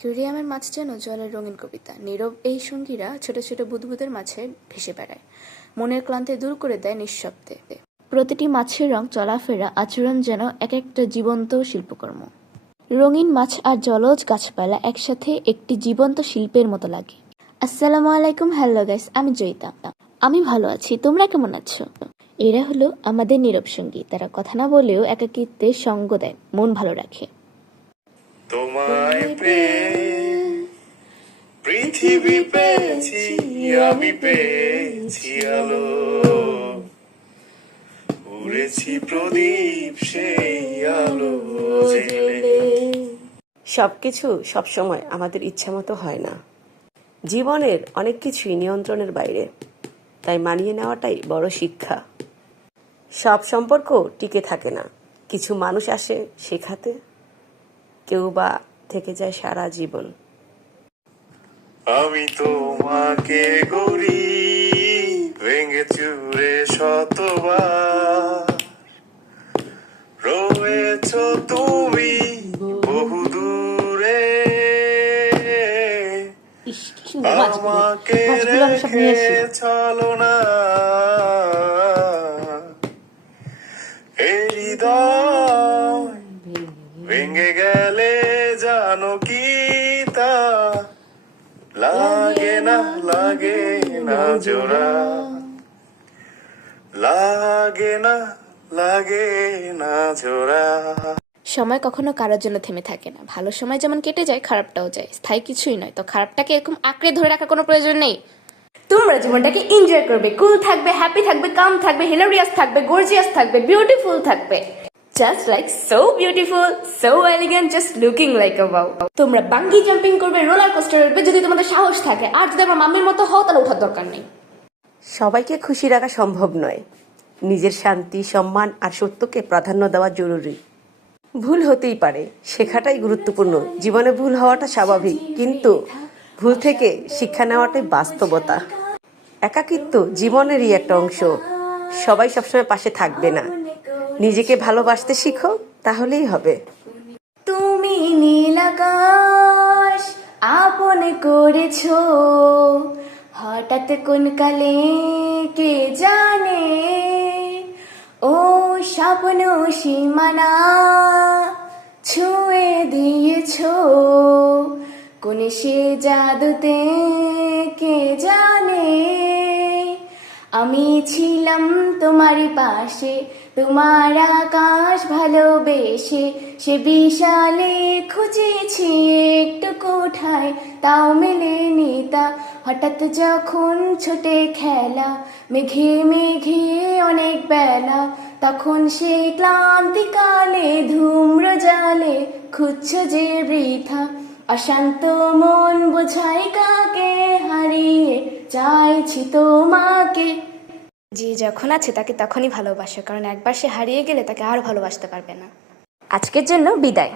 অ্যাকুয়ারিয়ামের মাছ যেন জলের রঙিন কবিতা। নীরব এই সঙ্গীরা ছোট ছোট বুদবুদের মাঝে ভেসে বেড়ায়, মনের ক্লান্তি দূর করে দেয় নিঃশব্দে। প্রতিটি মাছের রং, চলাফেরা, আচরণ যেন এক একটা জীবন্ত শিল্পকর্ম। রঙিন মাছ আর জলজ গাছপালা একসাথে একটি জীবন্ত শিল্পের মতো লাগে। আসসালামু আলাইকুম, হ্যালো গাইস, আমি জয়িতা। আমি ভালো আছি, তোমরা কেমন আছো? এরা হলো আমাদের নীরব সঙ্গী। তারা কথা না বলেও একাকিত্বে সঙ্গ দেয়, মন ভালো রাখে। তোমায় পেয়ে পৃথিবী পেয়েছি, আমি পেয়েছি আলো, উড়েছি প্রদীপ সেই আলো জেলে। সবকিছু সবসময় আমাদের ইচ্ছা মতো হয় না। জীবনের অনেক কিছুই নিয়ন্ত্রণের বাইরে, তাই মানিয়ে নেওয়াটাই বড় শিক্ষা। সব সম্পর্ক টিকে থাকে না, কিছু মানুষ আসে শেখাতে, কেউ বা থেকে যায় সারা জীবন। আমি তোমাকে গড়ি ভেঙে চুরে শতবার, রয়েছ তুমি বহু দূরে, আমাকে রেখে চলো না। এই হৃদয় ভেঙে গেলে জানো কি তা লাগে না, লাগে না জোড়া, লাগে না, লাগে না জোড়া। সময় কখনো কারোর জন্য থেমে থাকে না। ভালো সময় যেমন কেটে যায়, খারাপটাও যায়। স্থায়ী কিছুই নয়, তো খারাপটাকে এরকম আঁকড়ে ধরে রাখার কোনো প্রয়োজন নেই। তোমরা জীবনটাকে এনজয় করবে, কুল থাকবে, হ্যাপি থাকবে, কাম থাকবে, হিলারিয়াস থাকবে, গর্জিয়াস থাকবে, বিউটিফুল থাকবে। Just like so beautiful, so elegant, just looking like আ ওয়াও। তোমরা বাঙ্গি জাম্পিং করবে, রোলার কোস্টার উঠবে যদি তোমাদের সাহস থাকে। আর যদি আমার মাম্মির মতো হও তাহলে ওঠার দরকার নেই। সবাইকে খুশি রাখা সম্ভব নয়, নিজের শান্তি, সম্মান আর সত্যকে প্রাধান্য দেওয়া জরুরি। ভুল হতেই পারে, শেখাটাই গুরুত্বপূর্ণ। জীবনে ভুল হওয়াটা স্বাভাবিক, কিন্তু ভুল থেকে শিক্ষা নেওয়াটাই বাস্তবতা। একাকিত্ব জীবনেরই একটা অংশ, সবাই সবসময় পাশে থাকবে না। নিজেকে ভালোবাসতে শিখো, তাহলেই হবে। তুমি নীল আকাশ আপন করেছো, হঠাৎ কোন কালে কে জানে, ও স্বপ্ন সীমানা ছুঁয়ে দিয়েছো, কোন সে জাদুতে কে জানে। আমি ছিলাম তোমারই পাশে, তোমার আকাশ ভালোবেসে, সে বিশালে খুঁজেছি একটু কোঠায়, তাও মেলেনি তা। হঠাৎ যখন ছোটে খেলা, মেঘে মেঘে অনেক বেলা, তখন সেই ক্লান্তিকালে ধূম্র জালে খুঁজছ যে বৃথা। অশান্ত মন বোঝাই কাকে, হারিয়ে চাইছি তোমাকে। যে যখন আছে তাকে তখনই ভালোবাসো, কারণ একবার সে হারিয়ে গেলে তাকে আর ভালোবাসতে পারবে না। আজকের জন্য বিদায়।